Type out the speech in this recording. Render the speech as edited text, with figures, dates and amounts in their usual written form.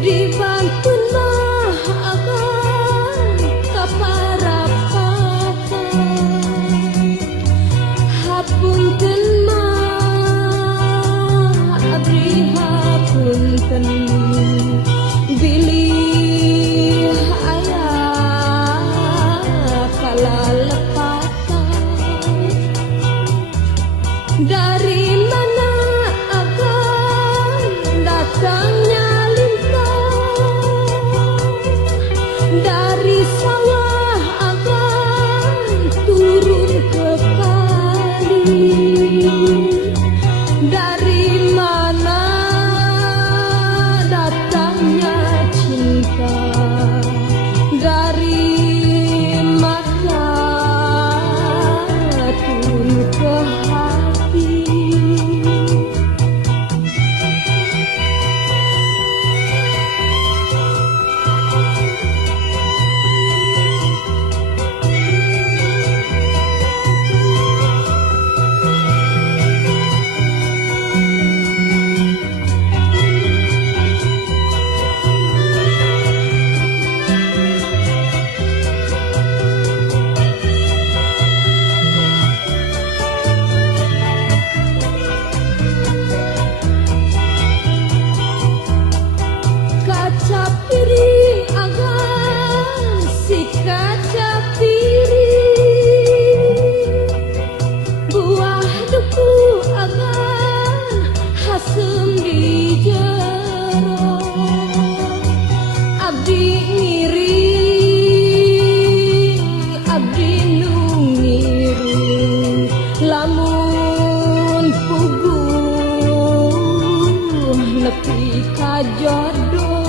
dibantun mah akan kaparapapa hapunten mah abdi hapunten bilih aya kalalepatan dari mana akan datangnya dari sawah akan turun ke kali dari mana datangnya cinta dari mata turun ke hati. Kaca piring agan si kaca piring buah duku agan hasem di jero abdi ngiring abdi nu ngiring lamun puguh nepi ka jodoh.